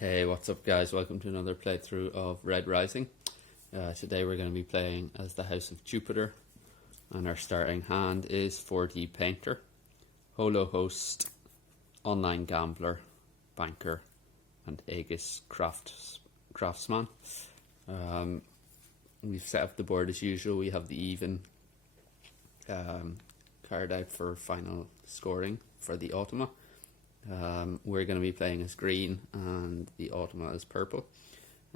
Hey, what's up guys? Welcome to another playthrough of Red Rising. Today we're going to be playing as the House of Jupiter, and our starting hand is 4D Painter, Holo Host, Online Gambler, Banker, and Aegis Craftsman. We've set up the board as usual. We have the even card out for final scoring for the Automa. We're going to be playing as green and the Automa is purple.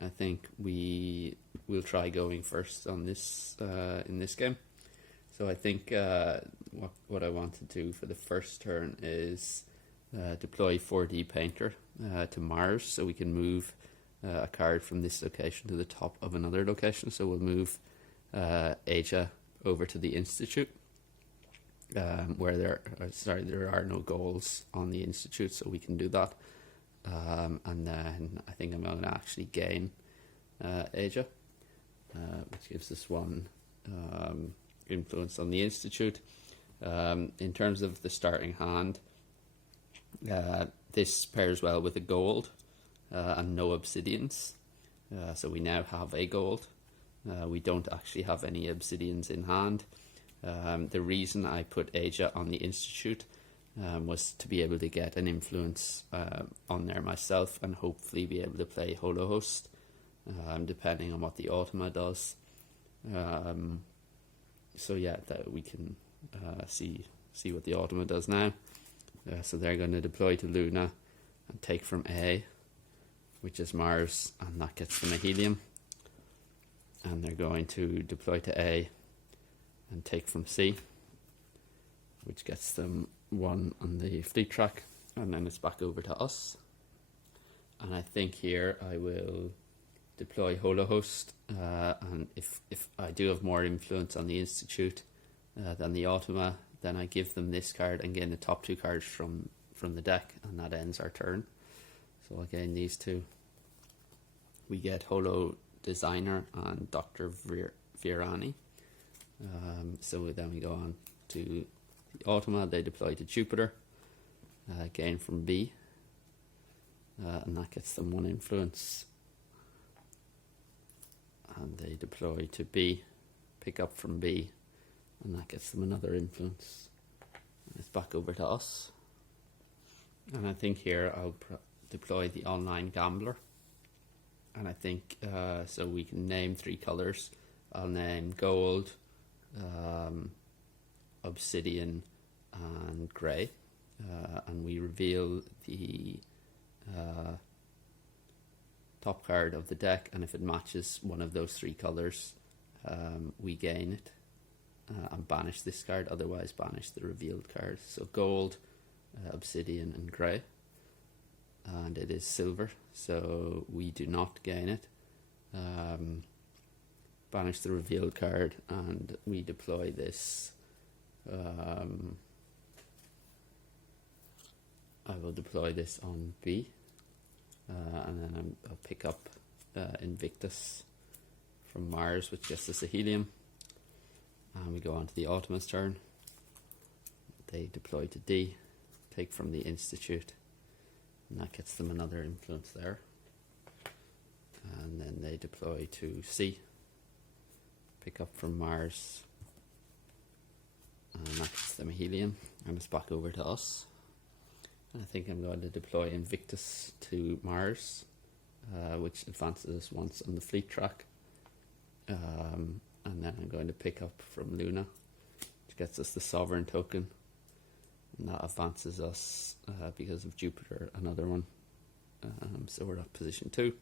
I think we will try going first on this in this game. So I think what I want to do for the first turn is deploy 4D Painter to Mars, so we can move a card from this location to the top of another location. So we'll move Asia over to the Institute. Where there are no goals on the Institute, so we can do that. And then I think I'm going to actually gain Asia, which gives us one influence on the Institute. In terms of the starting hand, this pairs well with a gold and no obsidians. So we now have a gold. We don't actually have any obsidians in hand. The reason I put Asia on the Institute was to be able to get an influence on there myself, and hopefully be able to play Holo Host, depending on what the Automa does. So yeah, that we can see what the Automa does now. So they're going to deploy to Luna and take from A, which is Mars, and that gets them a helium. And they're going to deploy to A and take from C, which gets them one on the fleet track, and then it's back over to us. And I think here I will deploy Holo Host, and if I do have more influence on the Institute than the Automa, then I give them this card and gain the top two cards from the deck, and that ends our turn. So I'll gain these two. We get Holo Designer and Dr. Virani. So then we go on to the Automa. They deploy to Jupiter, gain from B, and that gets them one influence. And they deploy to B, pick up from B, and that gets them another influence. And it's back over to us. And I think here I'll deploy the Online Gambler. And I think so we can name three colors. I'll name gold, obsidian, and grey, and we reveal the top card of the deck, and if it matches one of those three colours, we gain it and banish this card, otherwise banish the revealed card. So gold, obsidian, and grey, and it is silver, so we do not gain it. Banish the revealed card, and we deploy this. I will deploy this on B, and then I'll pick up Invictus from Mars, which gets us a helium. And we go on to the Automa's turn. They deploy to D, take from the Institute, and that gets them another influence there. And then they deploy to C, pick up from Mars, and that gets them a helium, and it's back over to us. And I think I'm going to deploy Invictus to Mars, which advances us once on the fleet track, and then I'm going to pick up from Luna, which gets us the Sovereign token, and that advances us because of Jupiter, another one. So we're at position 2.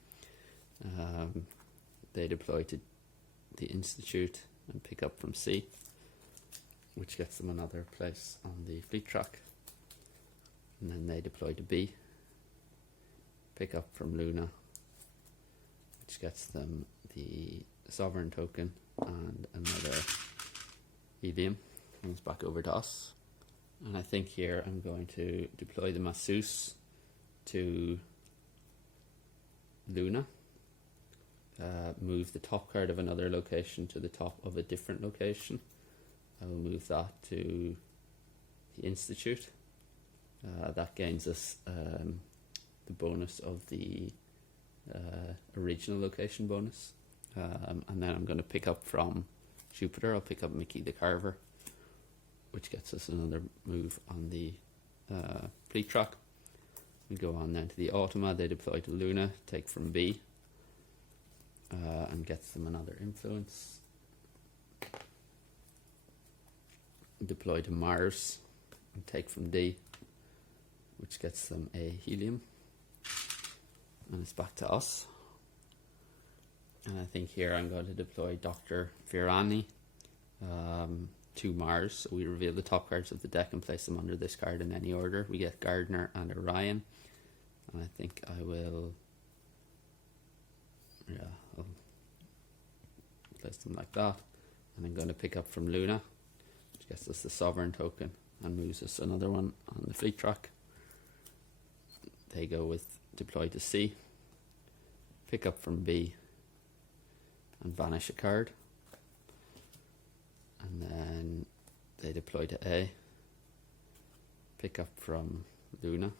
They deploy to the Institute and pick up from C, which gets them another place on the fleet track. And then they deploy to B, pick up from Luna, which gets them the Sovereign token and another helium, and it's back over to us. And I think here I'm going to deploy the Masseuse to Luna, move the top card of another location to the top of a different location. I will move that to the Institute. That gains us the bonus of the a regional location bonus. And then I'm going to pick up from Jupiter, I'll pick up Mickey the Carver, which gets us another move on the fleet track. We go on then to the Automa, they deploy to Luna, take from B, and gets them another influence. Deploy to Mars and take from D, which gets them a helium, and it's back to us. And I think here I'm going to deploy Dr. Virani to Mars. So we reveal the top cards of the deck and place them under this card in any order. We get Gardner and Orion, and I think I will, I'll place them like that. And I'm going to pick up from Luna, which gets us the Sovereign token and moves us another one on the fleet track. They go with deploy to C, pick up from B, and banish a card. And then they deploy to A, pick up from Luna,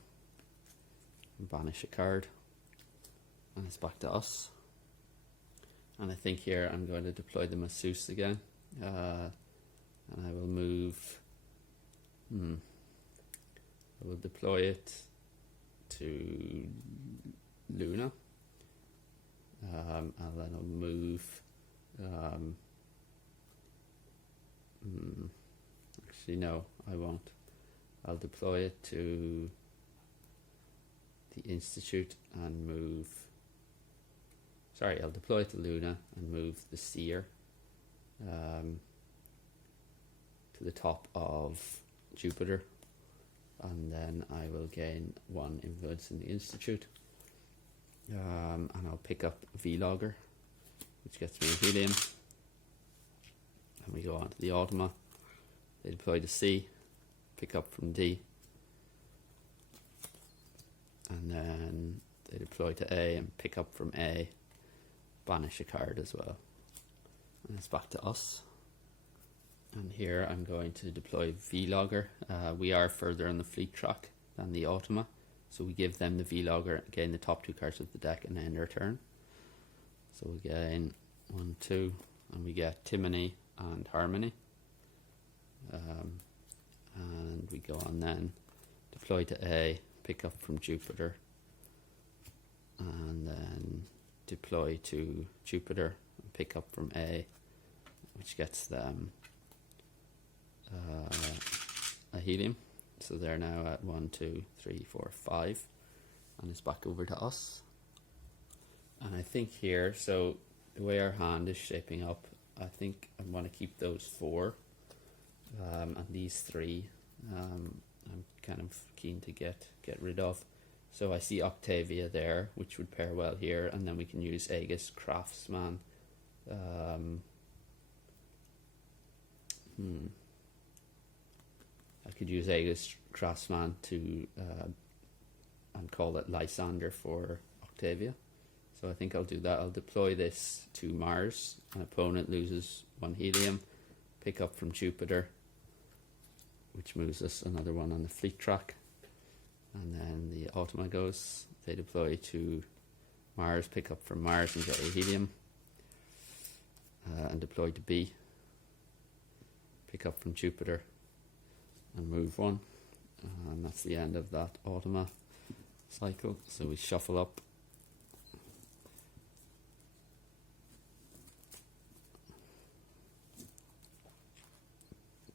and banish a card. And it's back to us. And I think here I'm going to deploy the Masseuse again. And I will move... I will deploy it to Luna. And then I'll move... actually, no, I won't. I'll deploy it to the Institute and move... Sorry, I'll deploy it to Luna and move the Seer to the top of Jupiter, and then I will gain 1 influence in the Institute, and I'll pick up Vlogger, which gets me a helium, and we go on to the Automa. They deploy to C, pick up from D, and then they deploy to A and pick up from A, banish a card as well, and it's back to us. And here I'm going to deploy Vlogger. We are further on the fleet track than the Automa, so we give them the Vlogger, gain the top 2 cards of the deck, and end our turn. So we gain 1, 2, and we get Timony and Harmony. And we go on then, deploy to A, pick up from Jupiter, and then deploy to Jupiter and pick up from A, which gets them a helium. So they're now at 1, 2, 3, 4, 5, and it's back over to us. And I think here, so the way our hand is shaping up, I think I want to keep those 4, and these 3 I'm kind of keen to get rid of. So I see Octavia there, which would pair well here, and then we can use Aegis Craftsman. I could use Aegis Craftsman to and call it Lysander for Octavia. So I think I'll do that. I'll deploy this to Mars. An opponent loses 1 helium, pick up from Jupiter, which moves us another one on the fleet track. And then the Automa goes, they deploy to Mars, pick up from Mars and get a helium, and deploy to B, pick up from Jupiter and move 1, and that's the end of that Automa cycle. So we shuffle up,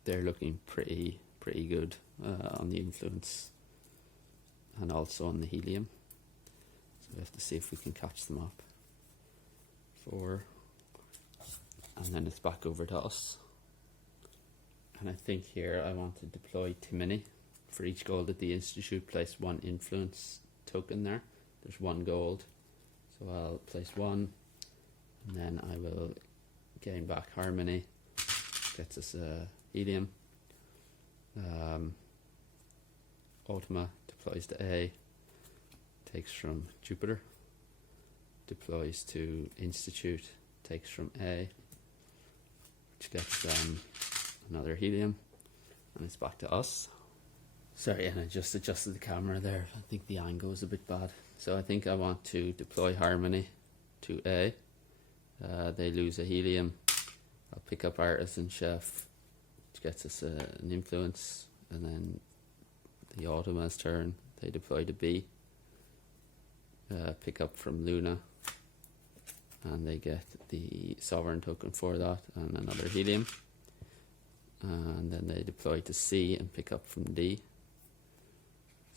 they're looking pretty good on the influence and also on the helium, so we have to see if we can catch them up. 4, and then it's back over to us. And I think here I want to deploy Timony. For each gold at the Institute, place 1 influence token there. There's 1 gold, so I'll place 1, and then I will gain back Harmony, gets us a helium. Automa deploys to A, takes from Jupiter, deploys to Institute, takes from A, which gets another helium, and it's back to us. Sorry, and I just adjusted the camera there. I think the angle is a bit bad. So I think I want to deploy Harmony to A. They lose a helium. I'll pick up Artisan Chef, which gets us an influence, and then the Automa's turn. They deploy to B. Pick up from Luna, and they get the Sovereign token for that and another helium. And then they deploy to C and pick up from D.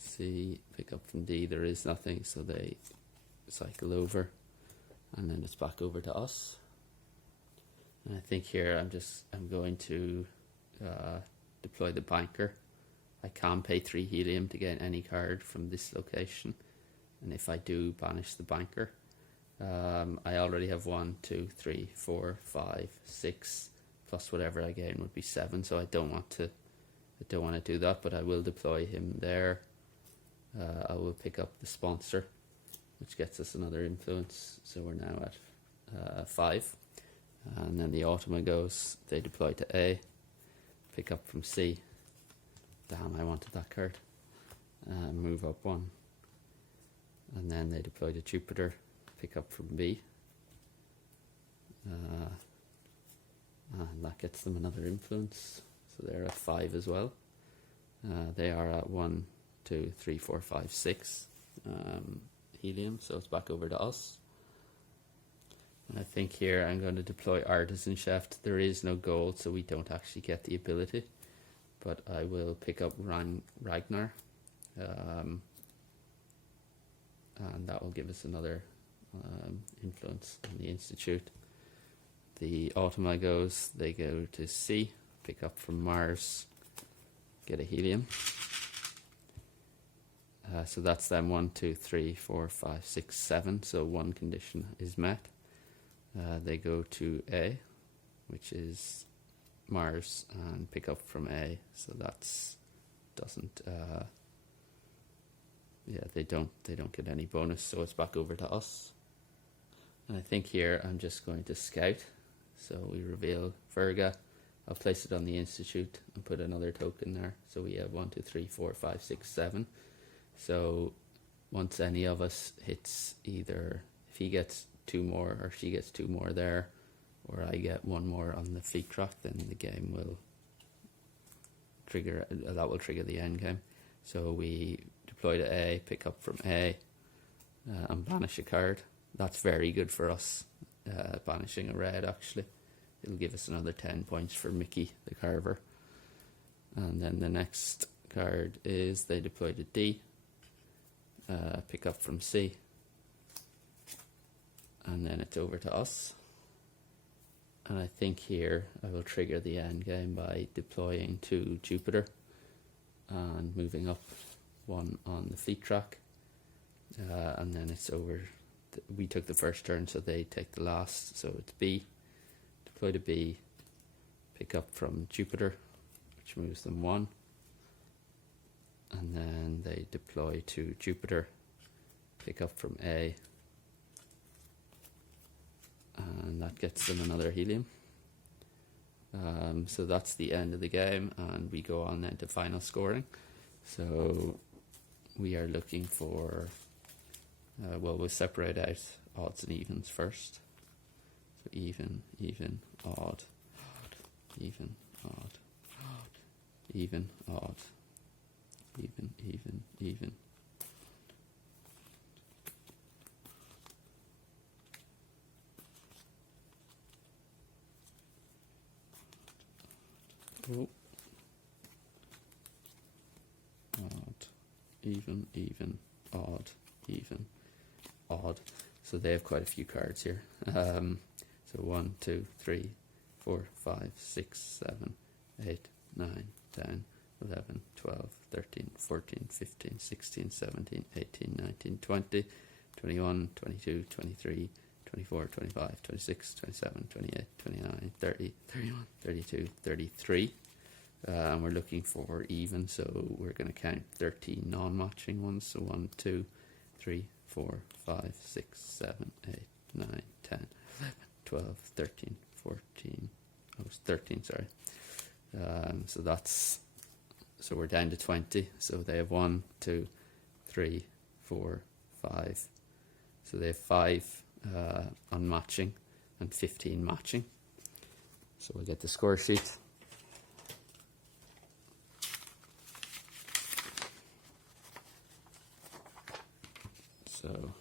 C, pick up from D, there is nothing, so they cycle over, and then it's back over to us. And I think here I'm going to deploy the Banker. I can pay 3 helium to get any card from this location, and if I do banish the Banker, I already have 1, 2, 3, 4, 5, 6 plus whatever I gain would be 7, so I don't want to do that, but I will deploy him there. I will pick up the Sponsor, which gets us another influence, so we're now at 5. And then the Automa goes, they deploy to A, pick up from C. Damn, I wanted that card. Move up 1. And then they deploy to Jupiter, pick up from B. And that gets them another influence, so they're at 5 as well. They are at 1, 2, 3, 4, 5, 6 helium, so it's back over to us. And I think here I'm going to deploy Artisan Chef. There is no gold, so we don't actually get the ability, but I will pick up Ragnar, and that will give us another influence on the Institute. The Automa goes, they go to C, pick up from Mars, get a helium. So that's them 1, 2, 3, 4, 5, 6, 7. So one condition is met. They go to A, which is Mars, and pick up from A. So that's doesn't. Yeah, they don't get any bonus. So it's back over to us. And I think here I'm just going to scout. So we reveal Verga. I'll place it on the Institute and put another token there. So we have 1, 2, 3, 4, 5, 6, 7. So once any of us hits either, if he gets 2 more or she gets 2 more there, or I get 1 more on the feat track, then the game will trigger, that will trigger the end game. So we deploy to A, pick up from A, and banish a card. That's very good for us, banishing a red actually. It'll give us another 10 points for Mickey the Carver. And then the next card is they deploy to D, pick up from C, and then it's over to us. And I think here I will trigger the end game by deploying to Jupiter and moving up 1 on the feat track, and then it's over. We took the first turn, so they take the last, so it's B, deploy to B, pick up from Jupiter, which moves them 1, and then they deploy to Jupiter, pick up from A, and that gets them another helium. So that's the end of the game, and we go on then to final scoring. So we are looking for, well, we'll separate out odds and evens first. So even, odd, odd, even, odd, odd, even, odd, even. Oh. Odd, even, odd, even, odd. So they have quite a few cards here. So 1, 2, 3, 4, 5, 6, 7, 8, 9, 10, 11, 12, 13, 14, 15, 16, 17, 18, 19, 20, 21, 22, 23, 24, 25, 26, 27, 28, 29, 30, 31, 32, 33. And we're looking for even, so we're going to count 13 non-matching ones. So 1, 2, 3, 4, 5, 6, 7, 8, 9, 10, 11, 12, 13, 14. Oh, it's 13, sorry. So that's So we're down to 20. So they have 1, 2, 3, 4, 5. So they have 5 unmatching and 15 matching. So we'll get the score sheet. So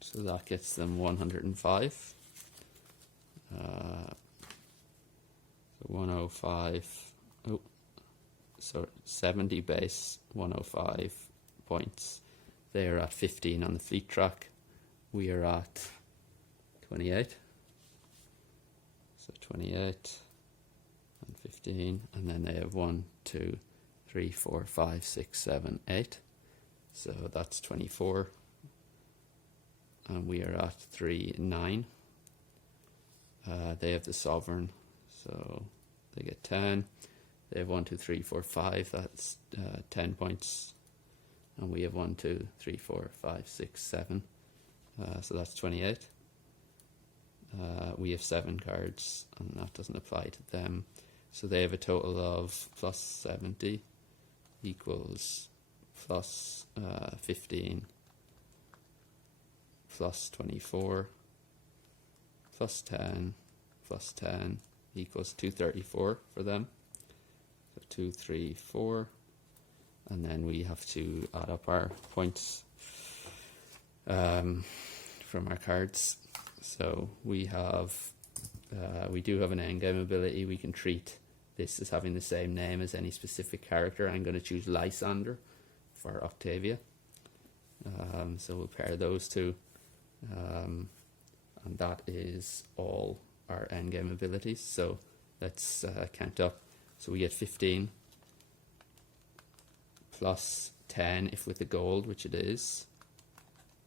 so that gets them 105. So 105. Oh, so 70 base, 105 points. They are at 15 on the fleet track. We are at 28. So 28 and 15, and then they have 1, 2, 3, 4, 5, 6, 7, 8. So that's 24. And we are at 3, 9. They have the sovereign, so they get 10. They have 1, 2, 3, 4, 5. That's 10 points. And we have 1, 2, 3, 4, 5, 6, 7. So that's 28. We have 7 cards, and that doesn't apply to them. So they have a total of plus 70 equals plus 15 plus 24 plus 10 plus 10 equals 234 for them. So 2, 3, 4. And then we have to add up our points from our cards. So we have, we do have an endgame ability. We can treat this as having the same name as any specific character. I'm going to choose Lysander for Octavia. So we'll pair those two. And that is all our endgame abilities. So let's count up. So we get 15 plus 10 if with the gold, which it is.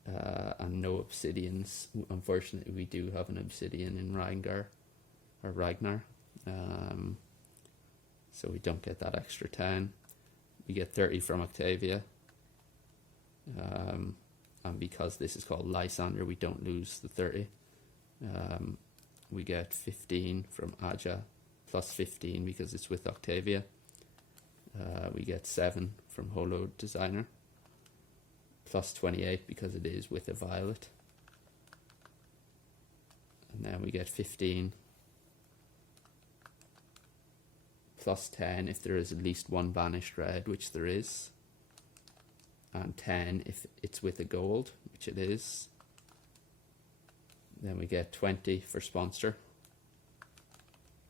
And no obsidians. Unfortunately, we do have an obsidian in Ragnar. So we don't get that extra 10. We get 30 from Octavia. And because this is called Lysander, we don't lose the 30. We get 15 from Aja, plus 15 because it's with Octavia. We get 7 from Holo Designer, plus 28 because it is with a Violet. And then we get 15 plus 10 if there is at least one banished red, which there is. And 10 if it's with a gold, which it is. Then we get 20 for Sponsor,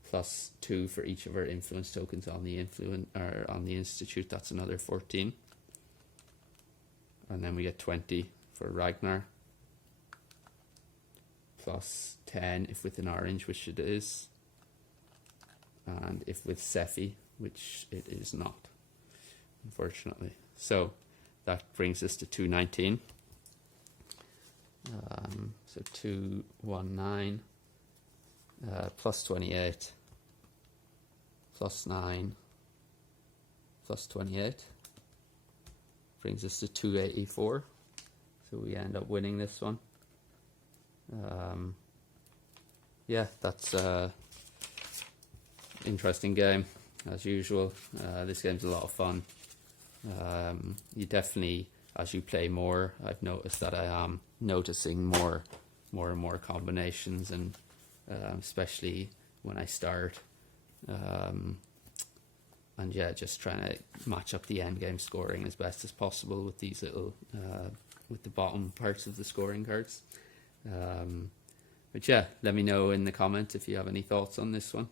plus 2 for each of our influence tokens on the on the Institute. That's another 14. And then we get 20 for Ragnar, plus 10 if with an orange, which it is, and if with Sephi, which it is not, unfortunately. So that brings us to 219. So 219 plus 28 plus 9 plus 28 brings us to 284. So we end up winning this one. Yeah, that's interesting game as usual. This game's a lot of fun. You definitely, as you play more, I've noticed that I am noticing more and more combinations, and especially when I start. And yeah, just trying to match up the end game scoring as best as possible with these little, with the bottom parts of the scoring cards. But yeah, let me know in the comments if you have any thoughts on this one.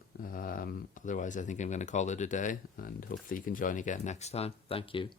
Otherwise, I think I'm going to call it a day, and hopefully you can join again next time. Thank you.